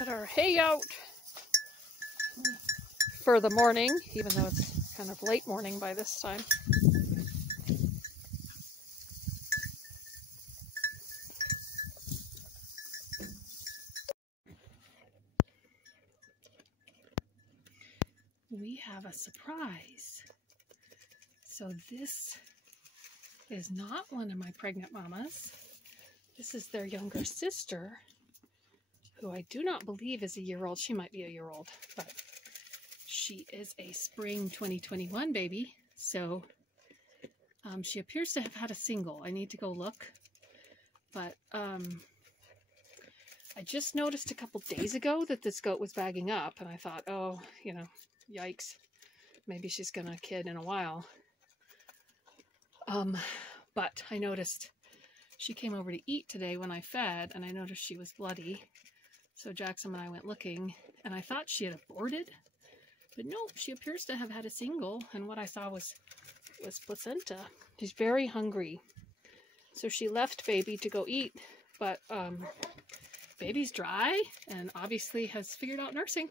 Put our hay out for the morning, even though it's kind of late morning by this time. We have a surprise. So this is not one of my pregnant mamas. This is their younger sister, who I do not believe is a year old. She might be a year old, but she is a spring 2021 baby. So she appears to have had a single. I need to go look. But I just noticed a couple days ago that this goat was bagging up, and I thought, oh, you know, yikes. Maybe she's gonna kid in a while. But I noticed she came over to eat today when I fed, and I noticed she was bloody. So Jackson and I went looking, and I thought she had aborted, but no, she appears to have had a single, and what I saw was placenta. She's very hungry. So she left baby to go eat, but baby's dry and obviously has figured out nursing.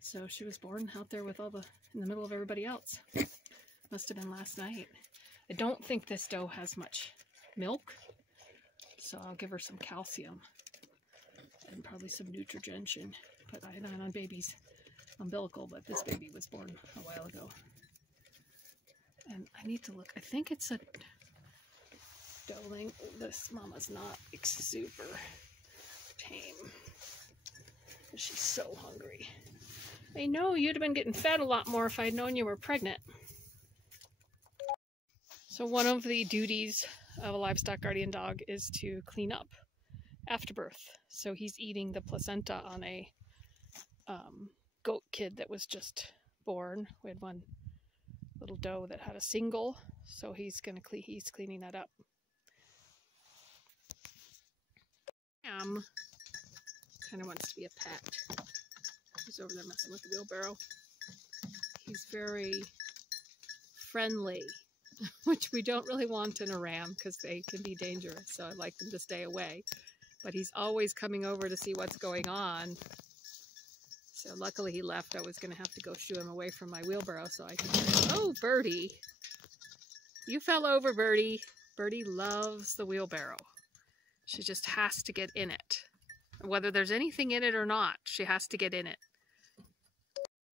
So she was born out there with in the middle of everybody else. Must have been last night. I don't think this doe has much milk, so I'll give her some calcium and probably some Nutrigention. Put iodine on baby's umbilical, but this baby was born a while ago. And I need to look. I think it's a doeling. This mama's not super tame. She's so hungry. I know you'd have been getting fed a lot more if I'd known you were pregnant. So one of the duties of a livestock guardian dog is to clean up after birth. So he's eating the placenta on a goat kid that was just born. We had one little doe that had a single, so he's cleaning that up. Cam kind of wants to be a pet. He's over there messing with the wheelbarrow. He's very friendly, which we don't really want in a ram because they can be dangerous, so I like them to stay away. But he's always coming over to see what's going on. So luckily he left. I was going to have to go shoo him away from my wheelbarrow so I could say, oh, Birdie, you fell over, Birdie. Birdie loves the wheelbarrow. She just has to get in it. Whether there's anything in it or not, she has to get in it.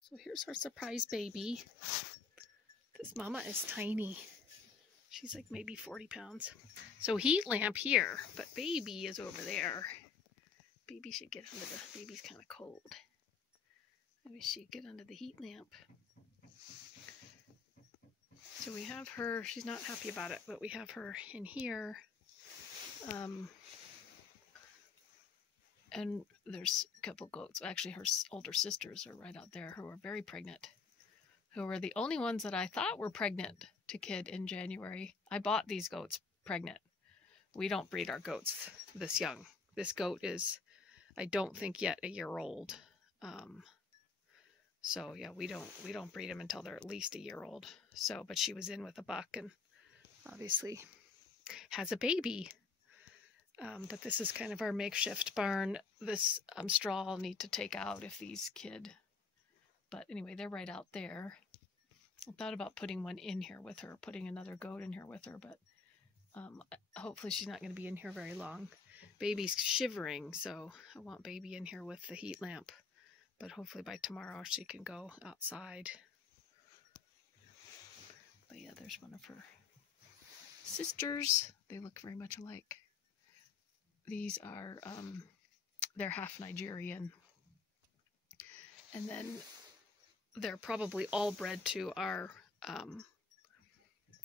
So here's our surprise baby. This mama is tiny. She's like maybe 40 pounds. So heat lamp here, but baby is over there. Baby should get under the, baby's kind of cold. Maybe she'd get under the heat lamp. So we have her, she's not happy about it, but we have her in here. And there's a couple goats. Actually, her older sisters are right out there who are very pregnant, who were the only ones that I thought were pregnant to kid in January. I bought these goats pregnant. We don't breed our goats this young. This goat is, I don't think yet a year old. So yeah, we don't breed them until they're at least a year old. So, but she was in with a buck and obviously has a baby. But this is kind of our makeshift barn. This straw I'll need to take out if these kid. But anyway, they're right out there. I thought about putting one in here with her, putting another goat in here with her, but hopefully she's not going to be in here very long. Baby's shivering, so I want baby in here with the heat lamp. But hopefully by tomorrow she can go outside. But yeah, there's one of her sisters. They look very much alike. These are, they're half Nigerian. And then they're probably all bred to our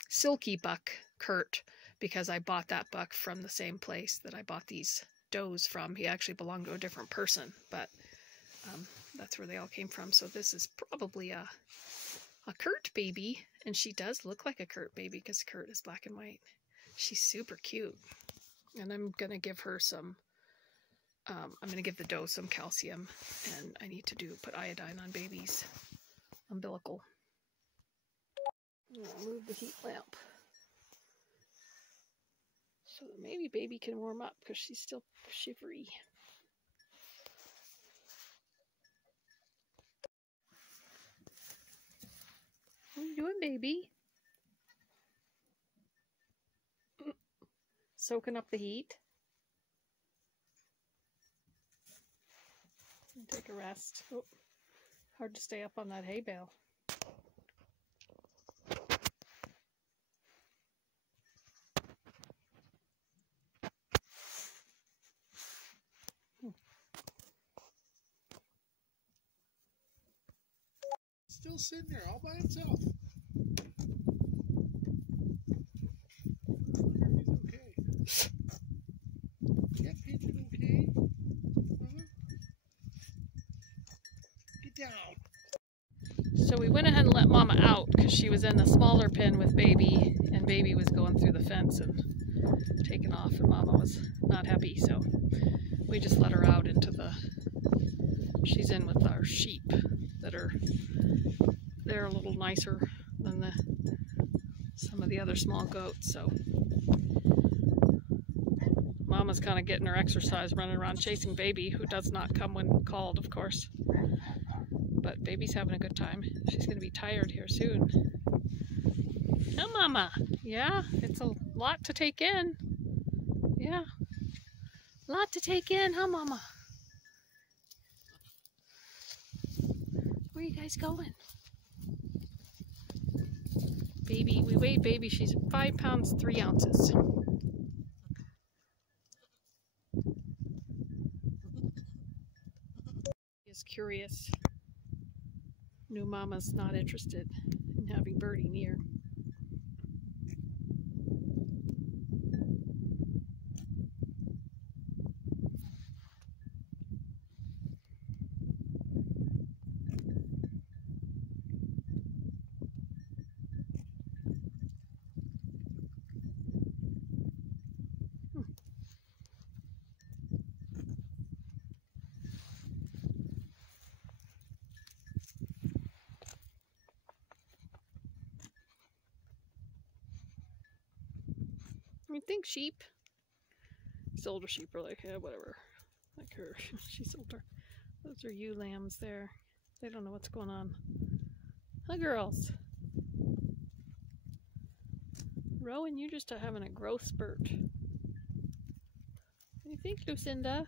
silky buck, Kurt, because I bought that buck from the same place that I bought these does from. He actually belonged to a different person, but that's where they all came from. So this is probably a Kurt baby, and she does look like a Kurt baby because Kurt is black and white. She's super cute, and I'm gonna give her some. I'm gonna give the doe some calcium, and I need to put iodine on baby's umbilical. I'll move the heat lamp so that maybe baby can warm up because she's still shivery. baby. Soaking up the heat. Take a rest. Oh, hard to stay up on that hay bale. Still sitting there all by himself. He's okay. That pigeon okay? Get down. So we went ahead and let Mama out because she was in the smaller pen with Baby, and Baby was going through the fence and taking off, and Mama was not happy, so we just let her out into the... She's in with our sheep that are... They're a little nicer than some of the other small goats, so Mama's kind of getting her exercise running around chasing Baby, who does not come when called, of course. But Baby's having a good time. She's going to be tired here soon. Oh, Mama. Yeah, it's a lot to take in. Yeah. A lot to take in, huh, Mama? Where are you guys going? Baby, we weighed Baby. She's 5 pounds 3 ounces. Is curious. New Mama's not interested in having Birdie near. You think sheep? These older sheep are like, yeah, whatever. Like her, she's older. Those are ewe lambs there. They don't know what's going on. Hi, girls. Rowan, you're just having a growth spurt. What do you think, Lucinda?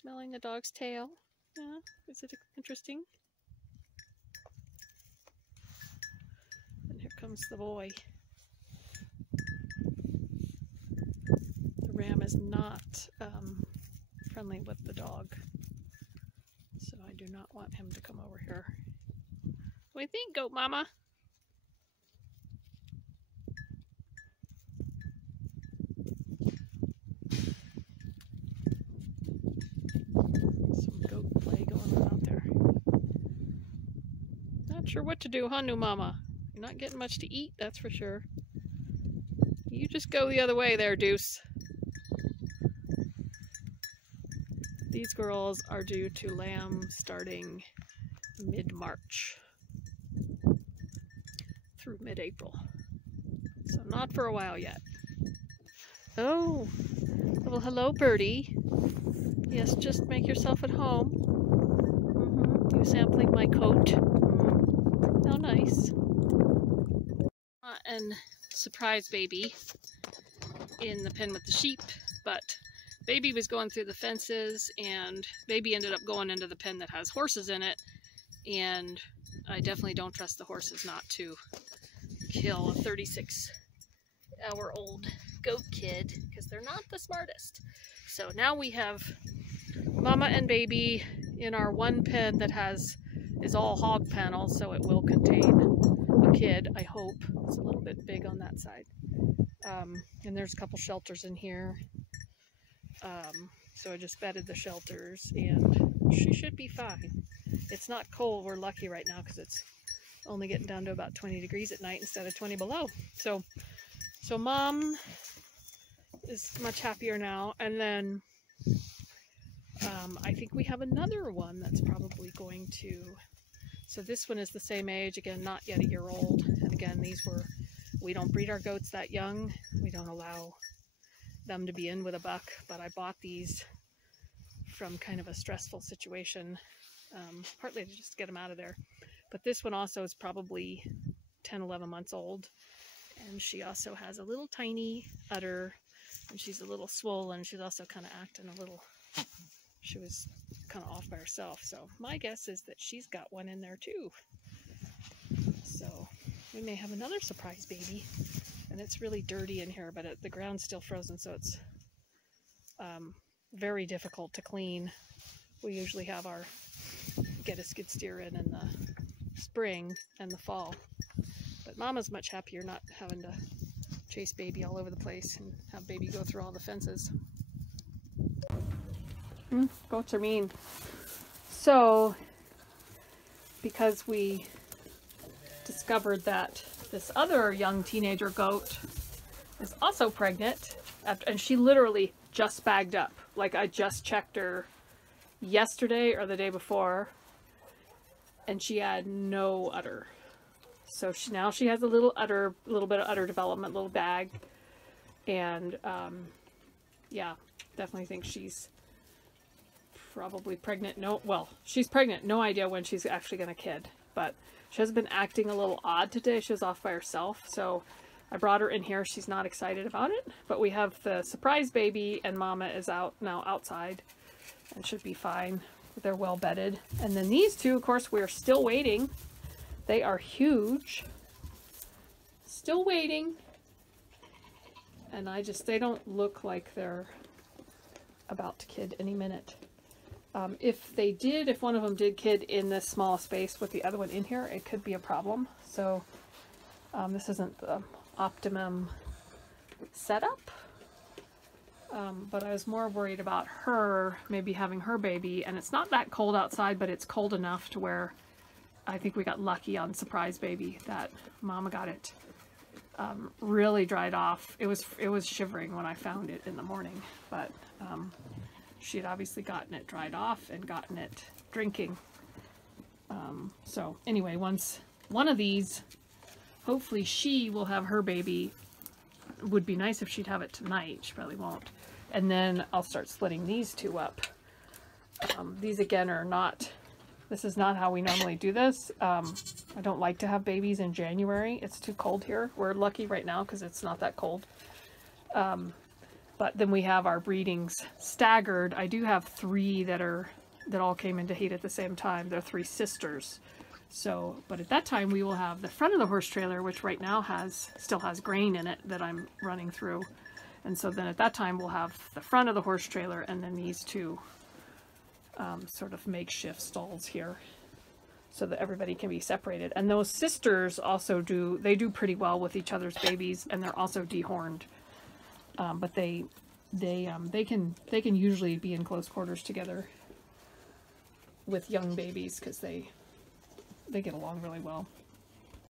Smelling the dog's tail? Yeah, is it interesting? And here comes the boy. The ram is not friendly with the dog, so I do not want him to come over here. What do you think, Goat Mama? Some goat play going on out there. Not sure what to do, huh, New Mama? You're not getting much to eat, that's for sure. You just go the other way there, Deuce. These girls are due to lamb starting mid-March through mid-April. So not for a while yet. Oh, well, hello, Birdie. Yes, just make yourself at home. You sampling my coat. How nice. And surprise Baby in the pen with the sheep, but Baby was going through the fences, and Baby ended up going into the pen that has horses in it, and I definitely don't trust the horses not to kill a 36-hour-old goat kid, because they're not the smartest. So now we have Mama and Baby in our one pen that is all hog panels, so it will contain a kid, I hope. It's a little bit big on that side. And there's a couple shelters in here. So I just bedded the shelters, and she should be fine. It's not cold. We're lucky right now because it's only getting down to about 20 degrees at night instead of 20 below. So Mom is much happier now. And then I think we have another one that's probably going to... So this one is the same age, again, not yet a year old. And again, we don't breed our goats that young. We don't allow them to be in with a buck, but I bought these from kind of a stressful situation, partly to just get them out of there. But this one also is probably 10, 11 months old. And she also has a little tiny udder, and she's a little swollen. She's also kind of acting a little, she was kind of off by herself. So my guess is that she's got one in there too. So we may have another surprise baby. And it's really dirty in here, but the ground's still frozen, so it's very difficult to clean. We usually have get a skid steer in the spring and the fall. But Mama's much happier not having to chase baby all over the place and have baby go through all the fences. Goats are mean. So, because we discovered that this other young teenager goat is also pregnant, and she literally just bagged up. Like, I just checked her yesterday or the day before, and she had no udder. So now she has a little bit of udder development, little bag, and yeah, definitely think she's probably pregnant. She's pregnant. No idea when she's actually gonna kid, but she has been acting a little odd today. She was off by herself, so I brought her in here. She's not excited about it, but we have the surprise baby, and Mama is outside and should be fine. They're well bedded. And then these two, of course, we're still waiting. They are huge. Still waiting. And they don't look like they're about to kid any minute. If one of them did kid in this small space with the other one in here, it could be a problem. So this isn't the optimum setup. But I was more worried about her maybe having her baby, and it's not that cold outside, but it's cold enough to where I think we got lucky on surprise baby that Mama got it really dried off. It was shivering when I found it in the morning, but she had obviously gotten it dried off and gotten it drinking. So anyway, once one of these, hopefully she will have her baby. It would be nice if she'd have it tonight. She probably won't. And then I'll start splitting these two up. These again are not, this is not how we normally do this. I don't like to have babies in January. It's too cold here. We're lucky right now because it's not that cold. But then we have our breedings staggered. I do have 3 that all came into heat at the same time. They're 3 sisters. So, but at that time we will have the front of the horse trailer, which right now still has grain in it that I'm running through. And so then at that time we'll have the front of the horse trailer and then these 2 sort of makeshift stalls here so that everybody can be separated. And those sisters also do pretty well with each other's babies, and they're also dehorned. But they can usually be in close quarters together with young babies because they get along really well.